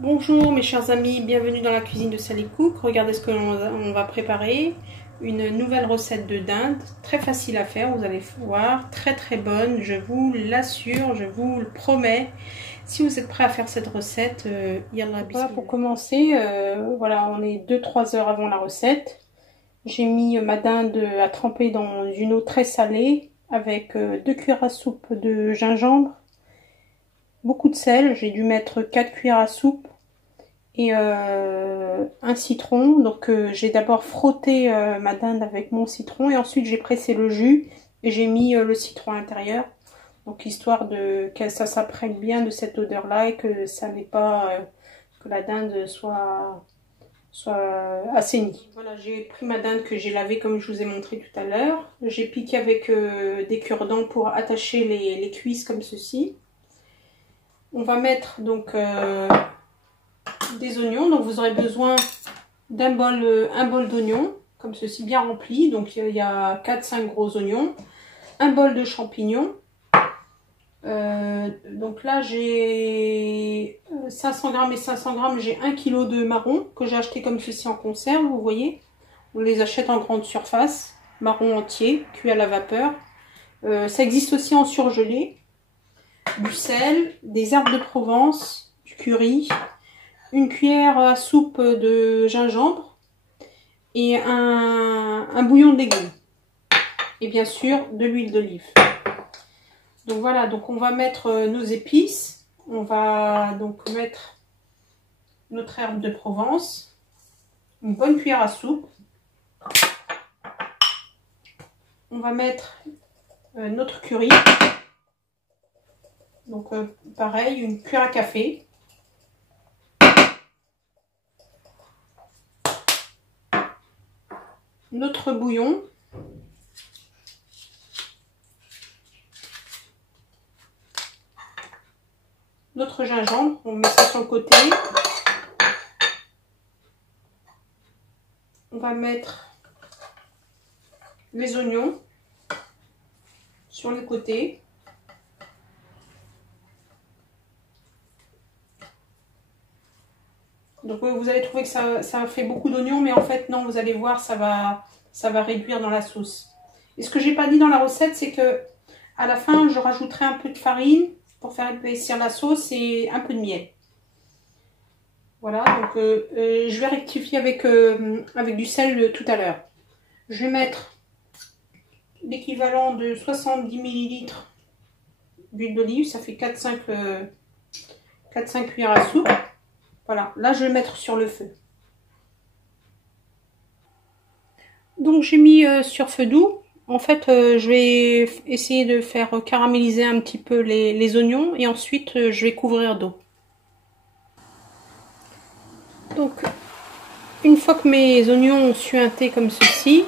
Bonjour mes chers amis, bienvenue dans la cuisine de Sally Cook. Regardez ce que l'on va préparer. Une nouvelle recette de dinde, très facile à faire, vous allez voir, très bonne, je vous l'assure, je vous le promets. Si vous êtes prêts à faire cette recette, yallah bismillah. Voilà, pour commencer, voilà, on est 2-3 heures avant la recette. J'ai mis ma dinde à tremper dans une eau très salée avec 2 cuillères à soupe de gingembre, beaucoup de sel, j'ai dû mettre 4 cuillères à soupe et un citron. Donc j'ai d'abord frotté ma dinde avec mon citron et ensuite j'ai pressé le jus et j'ai mis le citron à l'intérieur, donc histoire que ça s'imprègne bien de cette odeur là et que ça n'ait pas que la dinde soit assainie. Voilà, j'ai pris ma dinde que j'ai lavée comme je vous ai montré tout à l'heure. J'ai piqué avec des cure-dents pour attacher les cuisses comme ceci. On va mettre donc des oignons, donc vous aurez besoin d'un bol, un bol d'oignons, comme ceci, bien rempli. Donc il y a 4-5 gros oignons, un bol de champignons. Donc là j'ai 500 g et 500 g, j'ai 1 kg de marrons que j'ai acheté comme ceci en conserve, vous voyez. On les achète en grande surface, marrons entiers, cuits à la vapeur. Ça existe aussi en surgelé. Du sel, des herbes de Provence, du curry, une cuillère à soupe de gingembre et un bouillon de légumes. Et bien sûr, de l'huile d'olive. Donc voilà, donc on va mettre nos épices. On va donc mettre notre herbe de Provence, une bonne cuillère à soupe. On va mettre notre curry. Donc pareil, une cuillère à café. Notre bouillon. Notre gingembre, on met ça sur le côté. On va mettre les oignons sur les côtés. Donc vous allez trouver que ça fait beaucoup d'oignons, mais en fait non, vous allez voir, ça va réduire dans la sauce. Et ce que j'ai pas dit dans la recette, c'est que à la fin, je rajouterai un peu de farine pour faire épaissir la sauce et un peu de miel. Voilà, donc je vais rectifier avec du sel tout à l'heure. Je vais mettre l'équivalent de 70 ml d'huile d'olive, ça fait 4-5 cuillères à soupe. Voilà, là je vais mettre sur le feu. Donc j'ai mis sur feu doux. En fait, je vais essayer de faire caraméliser un petit peu les oignons et ensuite je vais couvrir d'eau. Donc, une fois que mes oignons ont suinté comme ceci,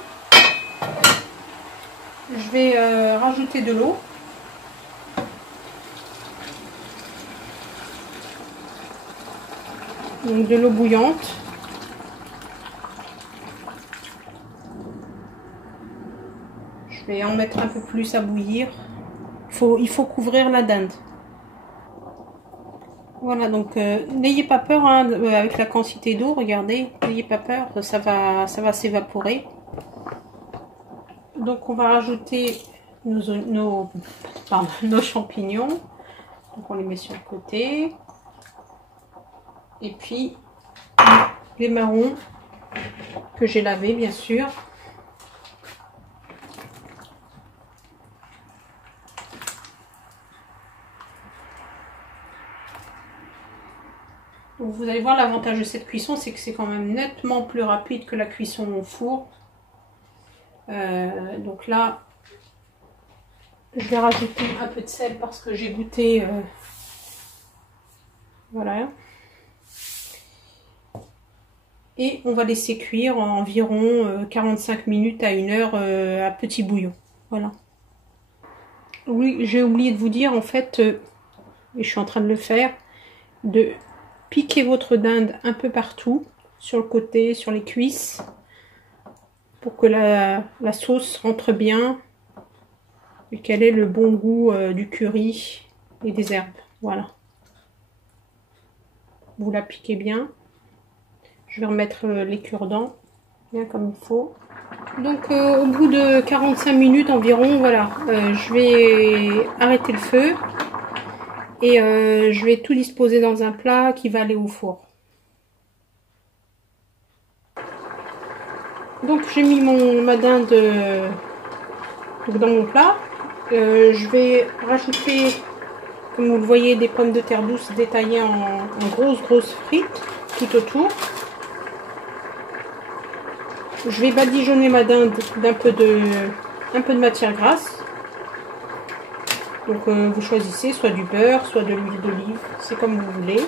je vais rajouter de l'eau. Donc de l'eau bouillante. Je vais en mettre un peu plus à bouillir. Il faut couvrir la dinde. Voilà, donc n'ayez pas peur hein, avec la quantité d'eau, regardez, n'ayez pas peur, ça va s'évaporer. Donc on va rajouter nos champignons. Donc on les met sur le côté. Et puis les marrons que j'ai lavés bien sûr. Donc vous allez voir, l'avantage de cette cuisson, c'est que c'est quand même nettement plus rapide que la cuisson au four. Donc là, je vais rajouter un peu de sel parce que j'ai goûté. Voilà. Et on va laisser cuire environ 45 minutes à 1 heure à petit bouillon. Voilà. Oui, j'ai oublié de vous dire en fait, et je suis en train de le faire, de piquer votre dinde un peu partout, sur le côté, sur les cuisses, pour que la sauce rentre bien et qu'elle ait le bon goût du curry et des herbes. Voilà. Vous l'appliquez bien. Je vais remettre les cure-dents, bien comme il faut. Donc au bout de 45 minutes environ, voilà, je vais arrêter le feu. Et je vais tout disposer dans un plat qui va aller au four. Donc j'ai mis ma dinde dans mon plat. Je vais rajouter, comme vous le voyez, des pommes de terre douces détaillées en grosses frites tout autour. Je vais badigeonner ma dinde d'un peu de matière grasse. Donc vous choisissez soit du beurre, soit de l'huile d'olive, c'est comme vous voulez.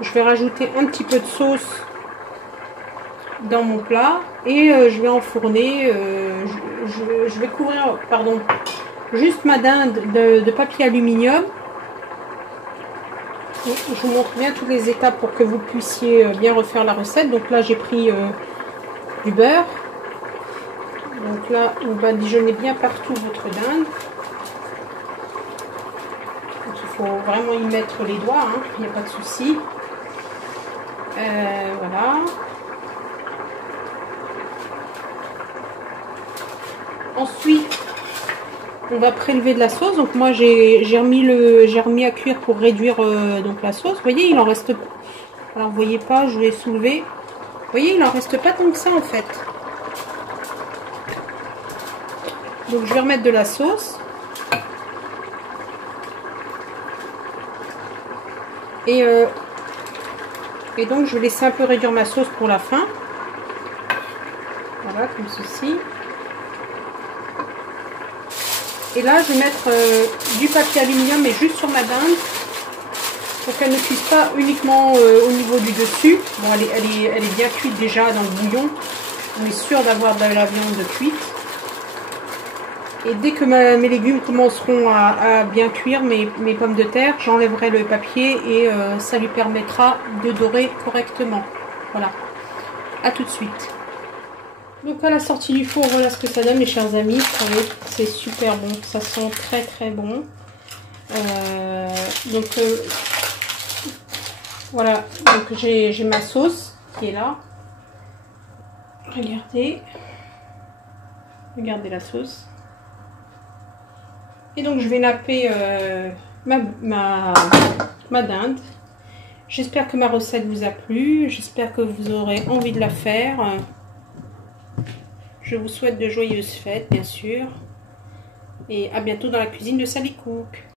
Je vais rajouter un petit peu de sauce dans mon plat et je vais enfourner. Je vais couvrir, juste ma dinde de papier aluminium. Donc, je vous montre bien toutes les étapes pour que vous puissiez bien refaire la recette. Donc là j'ai pris du beurre. Donc là vous badigeonnez bien partout votre dinde. Il faut vraiment y mettre les doigts, hein, il n'y a pas de souci. Voilà. Ensuite, on va prélever de la sauce. Donc moi j'ai remis à cuire pour réduire donc la sauce. Vous voyez, il en reste. Alors vous voyez pas, je l'ai soulevé. Vous voyez, il en reste pas tant que ça en fait. Donc je vais remettre de la sauce. Et donc je vais laisser un peu réduire ma sauce pour la fin. Voilà, comme ceci. Et là je vais mettre du papier aluminium, mais juste sur ma dinde, pour qu'elle ne cuise pas uniquement au niveau du dessus. Bon, elle est bien cuite déjà dans le bouillon. On est sûr d'avoir de la viande cuite. Et dès que mes légumes commenceront à bien cuire, mes pommes de terre, j'enlèverai le papier et ça lui permettra de dorer correctement. Voilà. À tout de suite. Donc à la sortie du four, voilà ce que ça donne, mes chers amis. Vous savez, c'est super bon. Ça sent très bon. Voilà. Donc j'ai ma sauce qui est là. Regardez. Regardez la sauce. Et donc je vais napper ma dinde. J'espère que ma recette vous a plu. J'espère que vous aurez envie de la faire. Je vous souhaite de joyeuses fêtes, bien sûr. Et à bientôt dans la cuisine de Sally Cook.